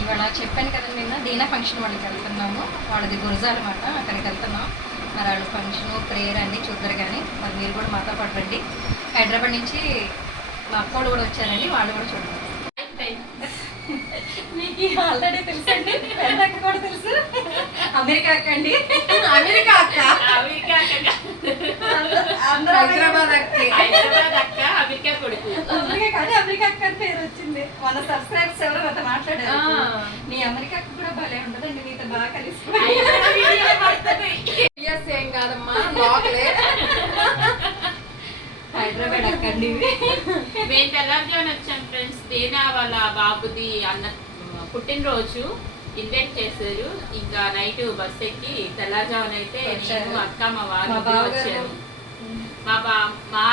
ఇవాళ చెప్పాను కదండి నిన్న దీనా ఫంక్షన్ వాళ్ళకి వెళ్తున్నాము. వాళ్ళది గురజాల మాట, అక్కడికి వెళ్తున్నాం. మరి వాళ్ళు ఫంక్షను ప్రేయర్ అన్నీ చూద్దరు. కానీ మరి మీరు కూడా మాతో పాటు రండి. హైదరాబాద్ నుంచి మా అక్క వాళ్ళు కూడా వచ్చారండి, వాళ్ళు కూడా చూడండి. మీకు ఆల్రెడీ తెలుసండి, అక్క కూడా తెలుసు. అమెరికా అక్క అండి. అమెరికా అక్క, అమెరికా అక్క, అందరూ హైదరాబాద్ అక్క, హైదరాబాద్ అక్క, అమెరికా కొడుకు. అమెరికా కానీ అమెరికా అక్క అని పేరు వచ్చింది. మన సబ్స్క్రైబర్స్ ఎవరో నాతో మాట్లాడారు, నీ అమెరికా అక్క కూడా భలే ఉండదండి, నీతో బాగా కలిసి ఏం కాదమ్మా లోకలే. హైదరాబాద్ అక్కండి. మేము తెల్లవారుజామున వచ్చాం ఫ్రెండ్స్. దీనా వాళ్ళ బాబుది అన్న పుట్టినరోజు ఇన్వైట్ చేశారు. ఇంకా నైట్ బస్ ఎక్కి తెల్లవారుజామున అయితే నేను అక్క మా వారు వచ్చారు. మా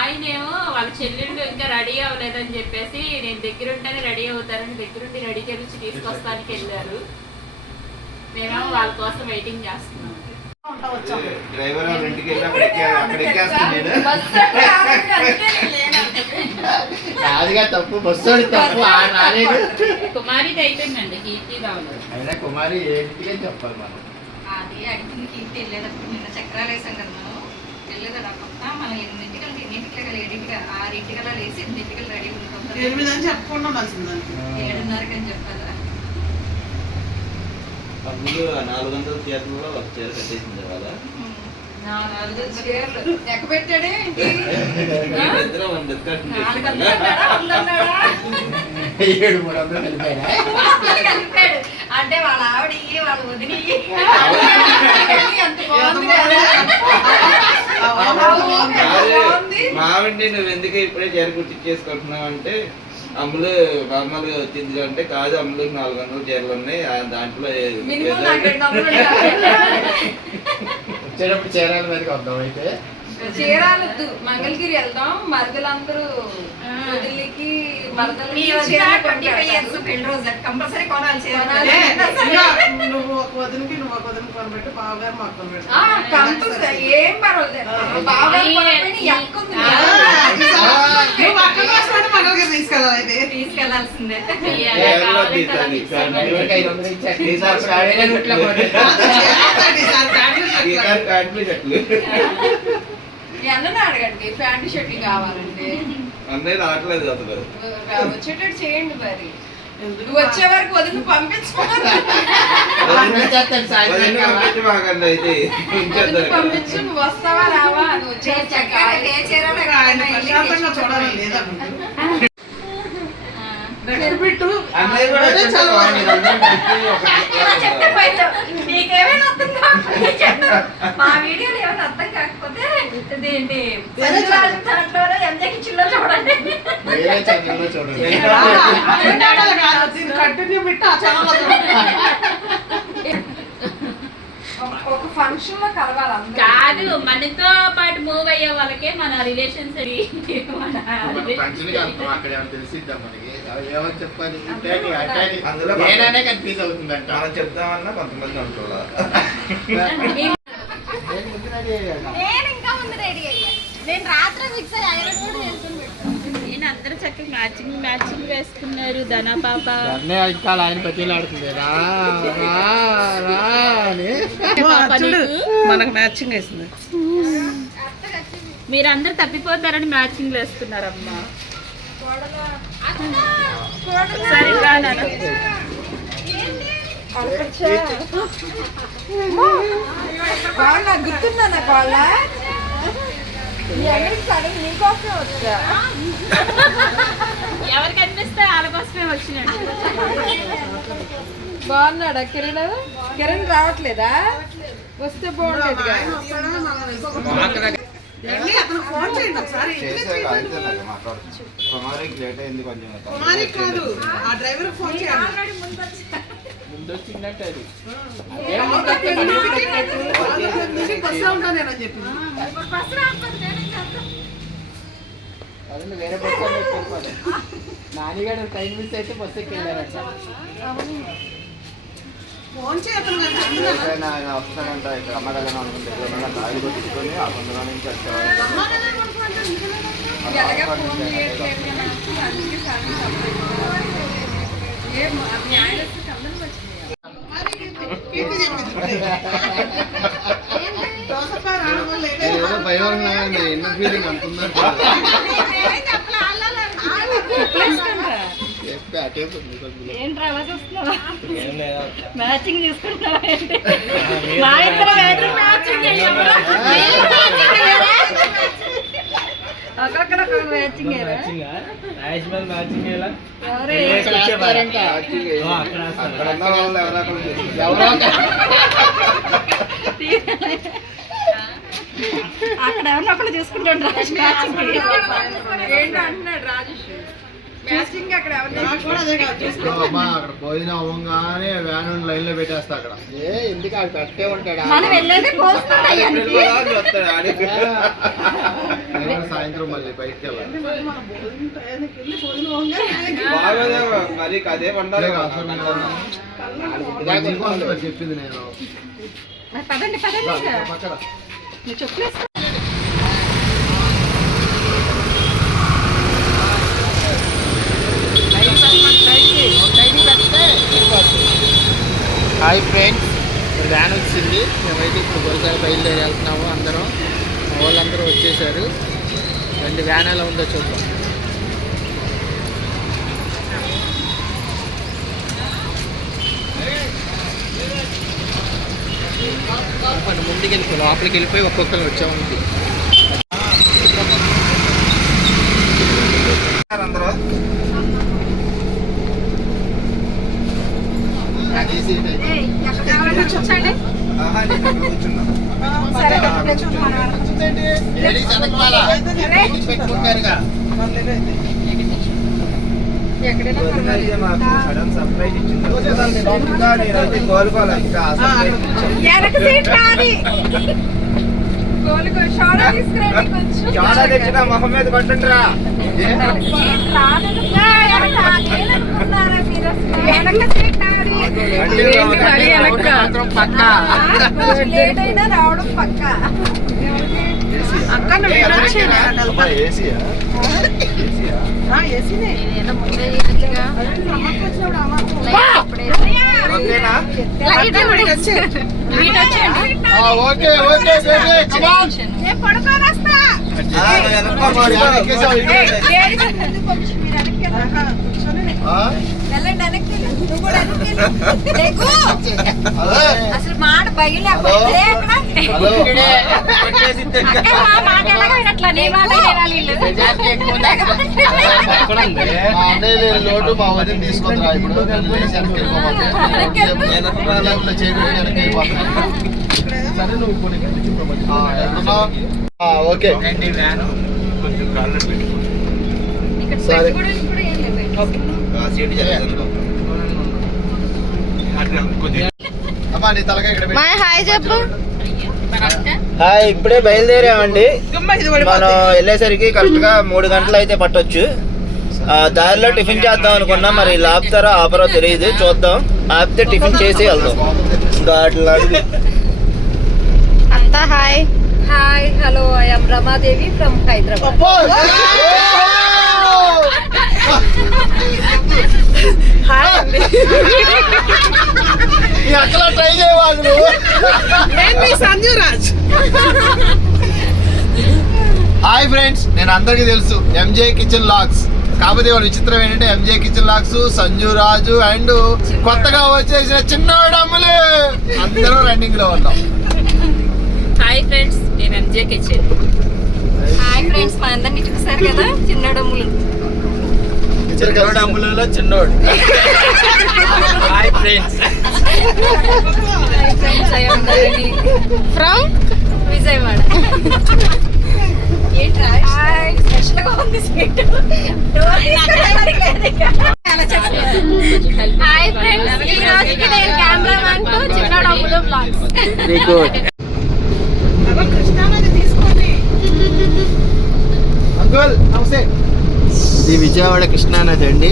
ఆయనేమో వాళ్ళ చెల్లెళ్ళు ఇంకా రెడీ అవ్వలేదని చెప్పేసి నేను దగ్గరుంటేనే రెడీ అవుతారని దగ్గరుండి రెడీ చేసి తీసుకొస్తానికి వెళ్ళారు. మేమేమో వాళ్ళ కోసం వెయిటింగ్ చేస్తున్నాం. డ్రైవర్ ఇంటికి వెళ్ళి అక్కడ ఎక్కేస్తాను. కాదుగా తప్పు, బస్సు తప్పు రాలేదు. కుమారిది అయిపోయిందండి, కీర్తి రావాలి. అయినా కుమారి ఏంటికే చెప్పాలి మనం. అది అడిగింది కీర్తి వెళ్ళేటప్పుడు నిన్న చక్రాలు వేసాం కదా మనం. వెళ్ళేదా కొత్త మనం 8 గంటలకు 6 లేసి 8 రెడీ ఉంటాం. 8 అని చెప్పకుండా 7:30 అని చెప్పాలా. తమ్ముడు 400 థియేటర్లో ఒక చీర కట్టేసింది కదా. 400 చీరలు లెక్క పెట్టాడే. అంటే వాళ్ళ ఆవిడ వాళ్ళ వదిలి మావిడి నువ్వు ఎందుకు ఇప్పుడే చీర కుట్టించేసుకుంటున్నావు అంటే, అమ్ములు నార్మల్ గా వచ్చింది అంటే కాదు, అమ్ములు 400 చీరలు ఉన్నాయి, దాంట్లో వచ్చేటప్పుడు చీరాల మీదకి వద్దాం. అయితే చీరాలొద్దు, మంగళగిరి వెళ్దాం. మరదలందరూ వదిలికి కంపల్సరీ కొనాలి. నువ్వు ఒక వదినకి కొనబెట్టు, బావగారు మాకు కొనబెట్టు. ఏం పర్వాలేదు, తీసుకెళ్లాల్సిందే. అన్నని అడగండి, ప్యాంటు షర్ట్ కావాలండి. అన్నయ్య రావట్లేదు అసలు, వచ్చేటట్టు చేయండి. మరి నువ్వు వచ్చే వరకు వదిలి పంపించు, నువ్వు వస్తావా రావా, నువ్వు వచ్చే నీకేమైనా అర్థం కాకపోతే మా వీడియోలు ఏమైనా అర్థం కాకపోతే ఏంటి ఎంజాయ్ కిచెన్ లో చూడండి. ఒక ఫంక్షన్ లో కలవాలి కాదు, మనతో పాటు మూవ్ అయ్యే వాళ్ళకే మన రిలేషన్స్ కన్ఫ్యూజ్ అవుతుందంట. మనం చెప్దామన్నా కొంతమంది అనుకోవాలి. అందరూ చక్కగా మ్యాచింగ్ వేసుకున్నారు. ధన పాప ఆయన పతిలాడుతుంది మనకు మ్యాచింగ్ వేస్తుంది. మీరందరూ తప్పిపోతారని మ్యాచింగ్ వేసుకున్నారమ్మా. సరిగ్గా గుర్తున్నా వాళ్ళ నీకోసమే వచ్చా. ఎవరికి అనిపిస్తే వాళ్ళ కోసమే వచ్చినట్టు. బాగున్నాడా కిరణ్ రావట్లేదా? వస్తే బాగుండేది. ఫోన్ చేయండి ఒకసారి. కుమారికి కాదు, ఆ డ్రైవర్ ఫోన్ చేయండి. ముందొచ్చినట్టు అది బస్సులో ఉంటా నేనని చెప్పి వేరే బస్సు నానిగాడు టైం మిస్ అయితే బస్సు ఎక్కి వెళ్ళారట. ఫోన్ చేయను వస్తానంట. ఇక్కడ అమ్మగలను అనుకుంటే గాలి కొట్టుకొని ఆ కొందరు నుంచి వచ్చేవాళ్ళు. కీర్తి చెప్పింది దోసకాయ రావడం వల్ల లేట్ అయింది. ఏదో భయం ఉన్నాయండి ఇన్నర్ ఫీలింగ్ అంటున్నారు ఏంట్రా అలా చూస్తున్నావా మ్యాచింగ్ తీసుకుంటున్నావా ఏంటి? మా ఇద్దరు మ్యాచింగ్ అక్కడక్కడ మ్యాచింగ్ అక్కడ ఉన్న వాళ్ళు అక్కడ ఏమన్నా ఒకళ్ళు చూసుకుంటాడు నాకు కూడా అదే కాదు చూసుకో. అక్కడ భోజనం అవ్వగానే వ్యాన్ లైన్ లో పెట్టేస్తా అక్కడ ఎందుకు అక్కడ పెట్టే ఉంటాడా మనం వెళ్ళేది పోస్తున్నాయి సాయంత్రం మళ్ళీ బయటకి వెళ్ళాలి మన భోజనం టయానికి వెళ్ళి భోజనం అవ్వగానే బాగా మరి అదే వండాలి చెప్పింది నేను పదండి పదండి పక్కన నువ్వు చెప్పలేదు హాయ్ ఫ్రెండ్స్ వ్యాన్ వచ్చింది మేమైతే ఇప్పుడు గొడవసారి బయలుదేరి వెళ్తున్నాము అందరం మా వాళ్ళందరూ వచ్చేసారు రెండు వ్యాన్ ఎలా ఉందో చూద్దాం మనం ముందుకు వెళ్ళిపోయి లోపలికి వెళ్ళిపోయి ఒక్కొక్కరు వచ్చాము అందరూ కూర్చోండి ఆహా, నేను ఇక్కడ కూర్చున్నా. వదిన అయితే మాకు సడన్ సర్ప్రైజ్ ఇచ్చింది. ఇంకా నేనైతే కోలుకోవాలి ఇంకా ఆ సర్ప్రైజ్ చాలా తెచ్చిన మొహం మీద కొట్టుండ్రా రావడం పక్క అక్క నువ్వు ఏసీనే ఓకేనా ఓకే ఓకే అసలు మాట బయలు లోటు మా వదిన తీసుకుందిరా ఇప్పుడు సరే నువ్వు ఓకే సరే అమ్మా నీ తలగా ఇక్కడ పెట్టు. హాయ్ చెప్పు హాయ్ ఇప్పుడే బయలుదేరామండి మనం వెళ్ళేసరికి కరెక్ట్ గా 3 గంటలు అయితే పట్టొచ్చు. దారిలో టిఫిన్ చేద్దాం అనుకున్నా, మరి ఆపుతారో ఆపరో తెలియదు, చూద్దాం. ఆపితే టిఫిన్ చేసి వెళ్దాం. అంతా hi hi hello I am Ramadevi from Hyderabad. అబ్బో! ఈ అక్కలా ట్రై చేయవాళ్ళు సంజు రాజ్. హాయ్ ఫ్రెండ్స్, నేను అందరికీ తెలుసు ఎంజే కిచెన్ లాగ్స్. కాకపోతే వాడు విచిత్రం ఏంటంటే MJ kitchen logs, Sanju Raju and కొత్తగా వచ్చేసిన చిన్నోడు అమ్ములు అందరూ రన్నింగ్ లో ఉన్నాం. హాయ్ ఫ్రెండ్స్, నేను ఎంజే కిచెన్. హాయ్ ఫ్రెండ్స్, మా అందరిని చూసారు కదా చిన్నడమ్ములు. చిన్నోడు అమ్ములలో చిన్నోడు. Hi friends, from Vijayawada. స్పెషల్గా ఉంది స్వీట్. హాయ్ ఫ్రెండ్స్, ఈ రోజుకి నేను కెమెరామ్యాన్ తో చిన్నడమ్ములు బ్లాగ్స్. Very good. కృష్ణానది తీసుకోండి. అంకుల్ నమస్తే. ఇది విజయవాడ కృష్ణానది అండి.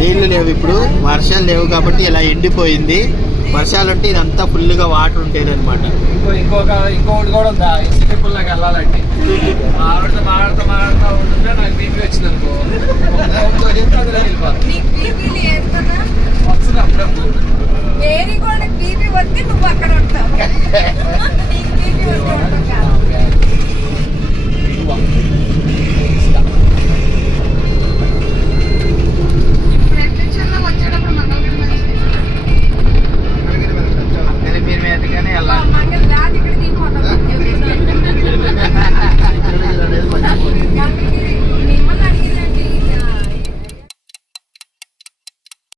నీళ్లు లేవు ఇప్పుడు, వర్షాలు లేవు కాబట్టి ఇలా ఎండిపోయింది. వర్షాలు ఉంటే ఇదంతా ఫుల్గా వాటర్ ఉండేది అనమాట. ఇంకొకటి కూడా ఉందా, ఇసుకపుల్లాగా వెళ్ళాలంటే మాట్లాడుతూ ఉంటుంటే నాకు బీపీ వచ్చింది అనుకో. నీకు బీపీ లేదు కదా? నువ్వు అక్కడ ఉంటావు